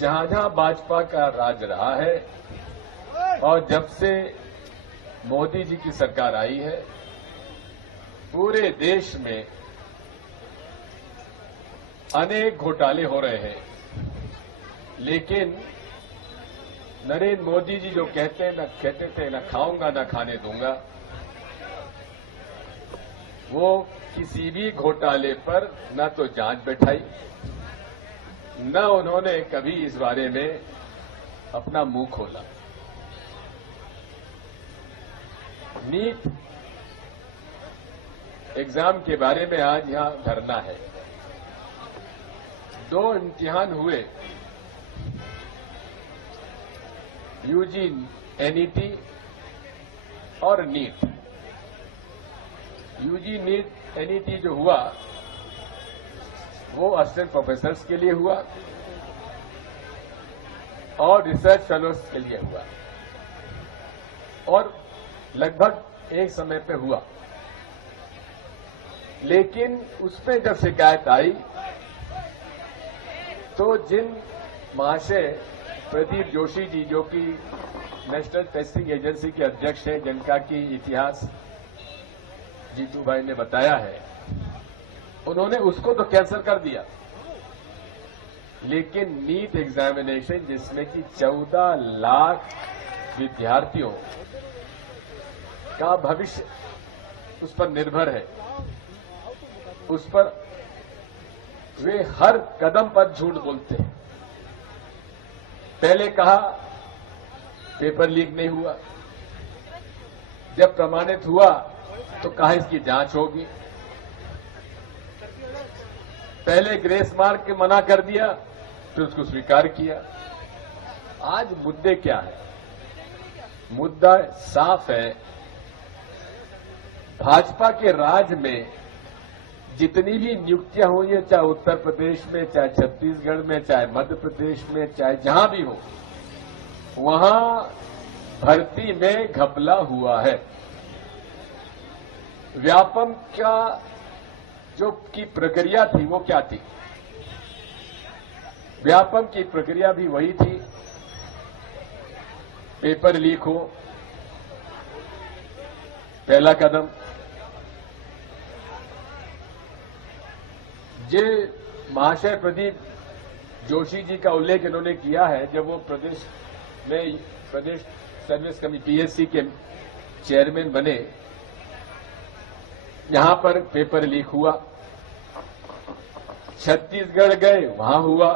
जहां जहां भाजपा का राज रहा है और जब से मोदी जी की सरकार आई है, पूरे देश में अनेक घोटाले हो रहे हैं। लेकिन नरेंद्र मोदी जी जो कहते थे न खाऊंगा न खाने दूंगा, वो किसी भी घोटाले पर न तो जांच बैठाई, न उन्होंने कभी इस बारे में अपना मुंह खोला। नीट एग्जाम के बारे में आज यहां धरना है। 2 इम्तिहान हुए, यूजी एनईटी और नीट। यूजी नीट एनईटी जो हुआ वो असिस्टेंट प्रोफेसर्स के लिए हुआ और रिसर्च फेलोज के लिए हुआ और लगभग एक समय पे हुआ। लेकिन उसमें जब शिकायत आई तो जिन महाशय प्रदीप जोशी जी, जो कि नेशनल टेस्टिंग एजेंसी के अध्यक्ष हैं, जिनका की इतिहास जीतू भाई ने बताया है, उन्होंने उसको तो कैंसिल कर दिया। लेकिन नीट एग्जामिनेशन, जिसमें कि 14 लाख विद्यार्थियों का भविष्य उस पर निर्भर है, उस पर वे हर कदम पर झूठ बोलते हैं। पहले कहा पेपर लीक नहीं हुआ, जब प्रमाणित हुआ तो कहा इसकी जांच होगी। पहले ग्रेस मार्क के मना कर दिया, फिर उसको स्वीकार किया। आज मुद्दे क्या है? मुद्दा साफ है। भाजपा के राज में जितनी भी नियुक्तियां हुई है, चाहे उत्तर प्रदेश में, चाहे छत्तीसगढ़ में, चाहे मध्य प्रदेश में, चाहे जहां भी हो, वहां भर्ती में घपला हुआ है। व्यापम का जो की प्रक्रिया थी वो क्या थी? व्यापम की प्रक्रिया भी वही थी, पेपर लीक हो, पहला कदम। जे महाशय प्रदीप जोशी जी का उल्लेख इन्होंने किया है, जब वो प्रदेश सर्विस कमेटी पीएससी के चेयरमैन बने, यहां पर पेपर लीक हुआ। छत्तीसगढ़ गए, वहां हुआ।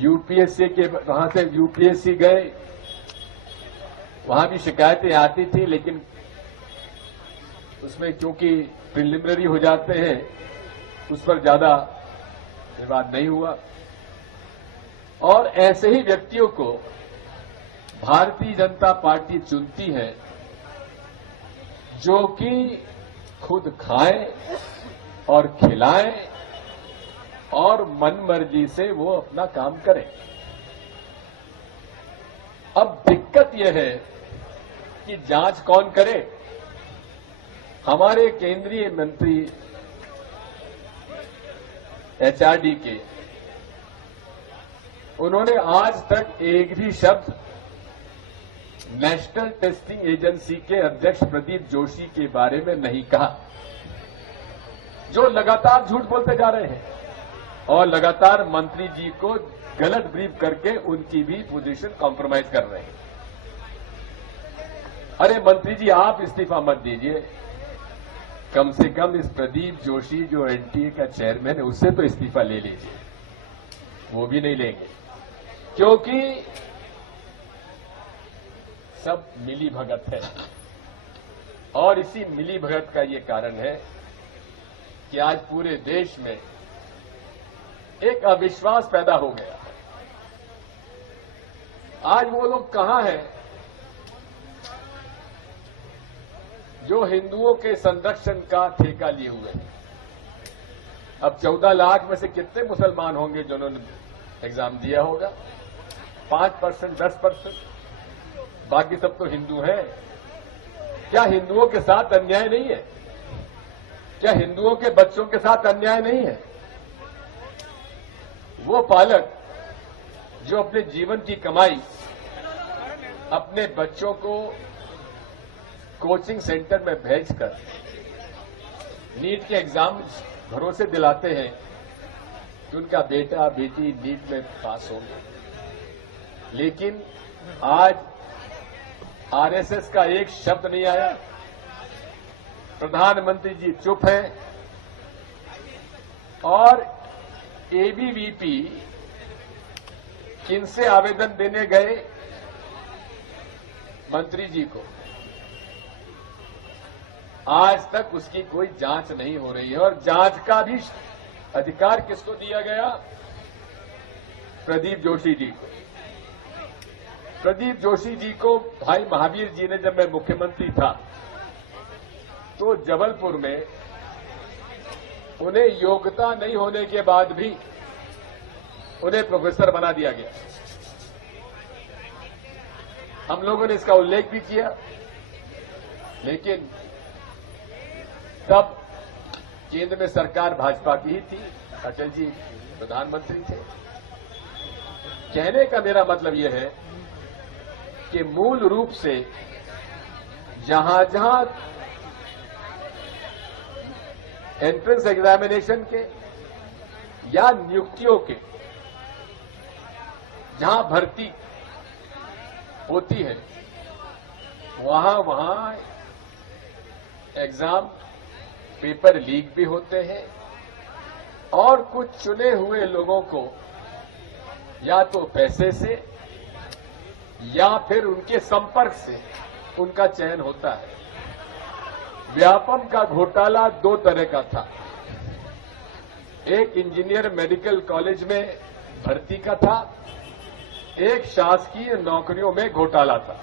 यूपीएससी के वहां से यूपीएससी गए, वहां भी शिकायतें आती थी, लेकिन उसमें क्योंकि प्रिलिमिनरी हो जाते हैं, उस पर ज्यादा विवाद नहीं हुआ। और ऐसे ही व्यक्तियों को भारतीय जनता पार्टी चुनती है, जो कि खुद खाएं और खिलाएं और मनमर्जी से वो अपना काम करें। अब दिक्कत यह है कि जांच कौन करे? हमारे केंद्रीय मंत्री एचआरडी के, उन्होंने आज तक एक भी शब्द नेशनल टेस्टिंग एजेंसी के अध्यक्ष प्रदीप जोशी के बारे में नहीं कहा, जो लगातार झूठ बोलते जा रहे हैं और लगातार मंत्री जी को गलत ब्रीफ करके उनकी भी पोजीशन कॉम्प्रोमाइज कर रहे हैं। अरे मंत्री जी, आप इस्तीफा मत दीजिए, कम से कम इस प्रदीप जोशी जो एनटीए का चेयरमैन है, उससे तो इस्तीफा ले लीजिए। वो भी नहीं लेंगे, क्योंकि सब मिली भगत है। और इसी मिली भगत का ये कारण है कि आज पूरे देश में एक अविश्वास पैदा हो गया। आज वो लोग कहां हैं जो हिंदुओं के संरक्षण का ठेका लिए हुए हैं? अब 14 लाख में से कितने मुसलमान होंगे जिन्होंने एग्जाम दिया होगा? 5%, 10%, बाकी सब तो हिंदू हैं। क्या हिंदुओं के साथ अन्याय नहीं है? क्या हिंदुओं के बच्चों के साथ अन्याय नहीं है? वो पालक जो अपने जीवन की कमाई अपने बच्चों को कोचिंग सेंटर में भेजकर नीट के एग्जाम भरोसे दिलाते हैं कि उनका बेटा बेटी नीट में पास होंगे, लेकिन आज आरएसएस का एक शब्द नहीं आया। प्रधानमंत्री जी चुप हैं और एबीवीपी किनसे आवेदन देने गए? मंत्री जी को। आज तक उसकी कोई जांच नहीं हो रही है और जांच का भी अधिकार किसको दिया गया? प्रदीप जोशी जी को। प्रदीप जोशी जी को भाई महावीर जी ने, जब मैं मुख्यमंत्री था तो जबलपुर में उन्हें योग्यता नहीं होने के बाद भी उन्हें प्रोफेसर बना दिया गया। हम लोगों ने इसका उल्लेख भी किया, लेकिन तब केंद्र में सरकार भाजपा की ही थी, अटल जी प्रधानमंत्री थे। कहने का मेरा मतलब यह है कि मूल रूप से जहां जहां एंट्रेंस एग्जामिनेशन के या नियुक्तियों के जहां भर्ती होती है, वहां एग्जाम पेपर लीक भी होते हैं और कुछ चुने हुए लोगों को या तो पैसे से या फिर उनके संपर्क से उनका चयन होता है। व्यापम का घोटाला दो तरह का था। एक इंजीनियर मेडिकल कॉलेज में भर्ती का था, एक शासकीय नौकरियों में घोटाला था।